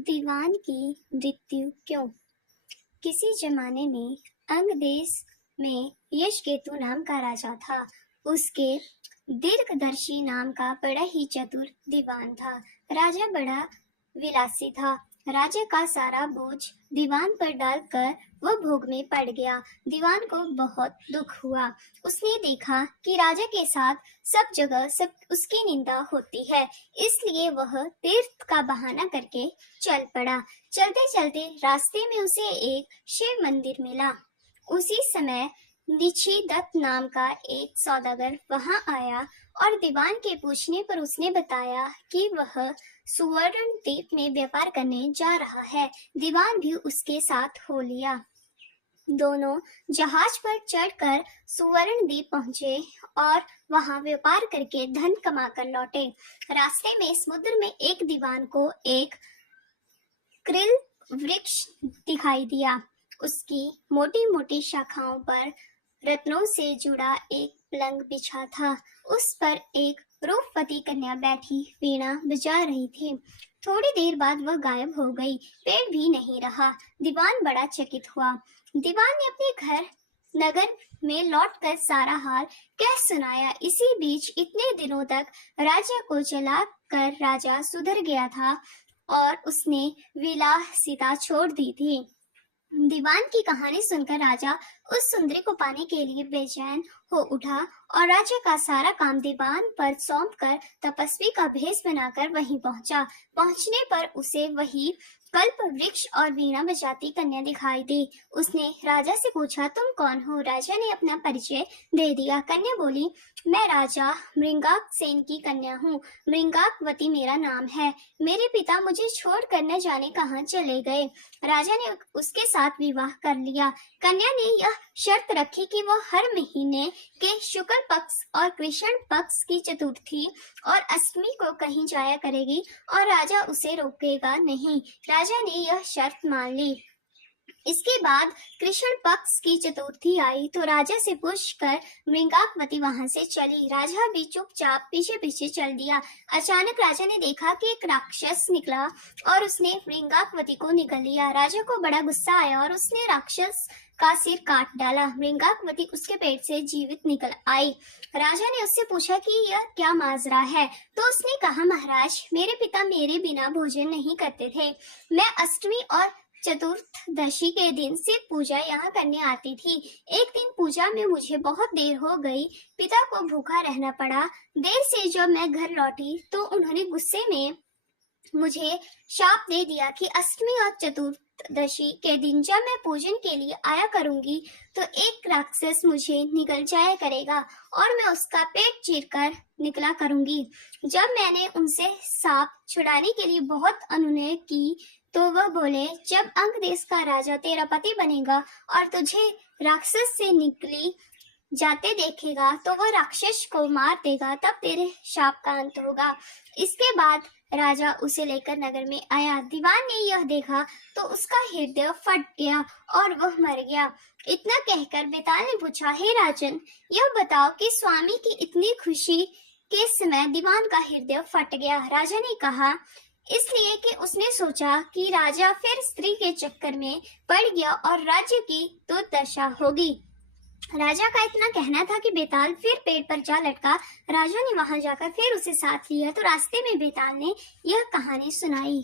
दीवान की मृत्यु क्यों? किसी जमाने में अंग देश में यशकेतु नाम का राजा था। उसके दीर्घदर्शी नाम का बड़ा ही चतुर दीवान था। राजा बड़ा विलासी था। राजा का सारा बोझ दीवान पर डालकर वह भोग में पड़ गया। दीवान को बहुत दुख हुआ। उसने देखा कि राजा के साथ सब जगह सब उसकी निंदा होती है, इसलिए वह तीर्थ का बहाना करके चल पड़ा। चलते चलते रास्ते में उसे एक शिव मंदिर मिला। उसी समय निशी दत्त नाम का एक सौदागर वहां आया और दीवान के पूछने पर उसने बताया कि वह सुवर्ण द्वीप में व्यापार करने जा रहा है। दीवान भी उसके साथ हो लिया। दोनों जहाज पर चढ़कर सुवर्ण द्वीप पहुंचे और वहां व्यापार करके धन कमाकर लौटे। रास्ते में समुद्र में एक दीवान को एक कृल वृक्ष दिखाई दिया। उसकी मोटी मोटी शाखाओं पर रत्नों से जुड़ा एक पलंग बिछा था। उस पर एक रूपवती कन्या बैठी वीणा बजा रही थी। थोड़ी देर बाद वह गायब हो गई। पेड़ भी नहीं रहा। दीवान बड़ा चकित हुआ। दीवान ने अपने घर नगर में लौटकर सारा हाल कह सुनाया। इसी बीच इतने दिनों तक राजा को जला कर राजा सुधर गया था और उसने विलासिता छोड़ दी थी। दीवान की कहानी सुनकर राजा उस सुंदरी को पाने के लिए बेचैन हो उठा और राजा का सारा काम दीवान पर सौंपकर तपस्वी का भेष बनाकर वहीं पहुंचा। पहुंचने पर उसे वही कल्प वृक्ष और वीणा बजाती कन्या दिखाई दी। उसने राजा से पूछा, तुम कौन हो? राजा ने अपना परिचय दे दिया। कन्या बोली, मैं राजा मृंगाक सेन की कन्या हूँ। मृंगाकवती मेरा नाम है। मेरे पिता मुझे छोड़कर न जाने कहाँ चले गए। राजा ने उसके साथ विवाह कर लिया। कन्या ने यह शर्त रखी कि वो हर महीने के शुक्ल पक्ष और कृष्ण पक्ष की चतुर्थी और अष्टमी को कहीं जाया करेगी और राजा उसे रोकेगा नहीं। राजा ने यह शर्त मान ली। इसके बाद कृष्ण पक्ष की चतुर्थी आई तो राजा से पूछकर मृंगाकवती वहां से चली। राजा भी चुपचाप पीछे पीछे चल दिया। अचानक राजा ने देखा कि एक राक्षस निकला और उसने मृंगाकवती को निगल लिया। राजा को बड़ा गुस्सा आया और उसने राक्षस का सिर काट डाला। मृंगाकवती उसके पेट से जीवित निकल आई। राजा ने उससे पूछा कि यह क्या माजरा है, तो उसने कहा, महाराज, मेरे पिता मेरे बिना भोजन नहीं करते थे। मैं अष्टमी और चतुर्थदशी के दिन शिव पूजा यहाँ करने आती थी। एक दिन पूजा में मुझे बहुत देर हो गई। पिता को भूखा रहना पड़ा। देर से जब मैं घर लौटी तो उन्होंने गुस्से में मुझे शाप दे दिया कि अष्टमी और चतुर्थदशी के दिन जब मैं पूजन के लिए आया करूंगी तो एक राक्षस मुझे निगल जाया करेगा और मैं उसका पेट चीरकर निकला करूंगी। जब मैंने उनसे साप छुड़ाने के लिए बहुत अनुनय की तो वह बोले, जब अंग देश का राजा तेरा पति बनेगा और तुझे राक्षस से निकली जाते देखेगा तो वह राक्षस को मार देगा, तब तेरे शाप का अंत होगा। इसके बाद राजा उसे लेकर नगर में आया। दीवान ने यह देखा तो उसका हृदय फट गया और वह मर गया। इतना कहकर बेताल ने पूछा, हे राजन, यह बताओ कि स्वामी की इतनी खुशी के समय दीवान का हृदय फट गया। राजा ने कहा, इसलिए कि उसने सोचा कि राजा फिर स्त्री के चक्कर में पड़ गया और राज्य की दुर्दशा होगी। राजा का इतना कहना था कि बेताल फिर पेड़ पर जा लटका। राजा ने वहां जाकर फिर उसे साथ लिया तो रास्ते में बेताल ने यह कहानी सुनाई।